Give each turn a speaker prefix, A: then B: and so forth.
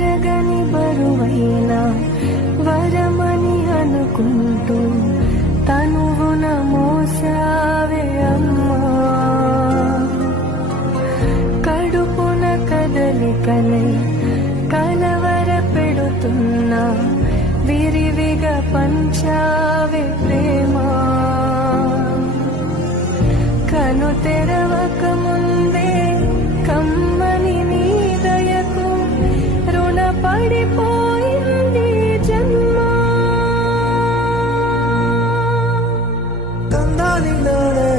A: తరగని బరువైన వరమని అనుకుంటూ తనువున మోసావే అమ్మా. కడుపున కదలికలై కలవర పెడుతున్నా విరివిగా పంచావే ప్రేమ. కను తెరవకము పడిపోయింది జన్మ. తందాలి నాడే.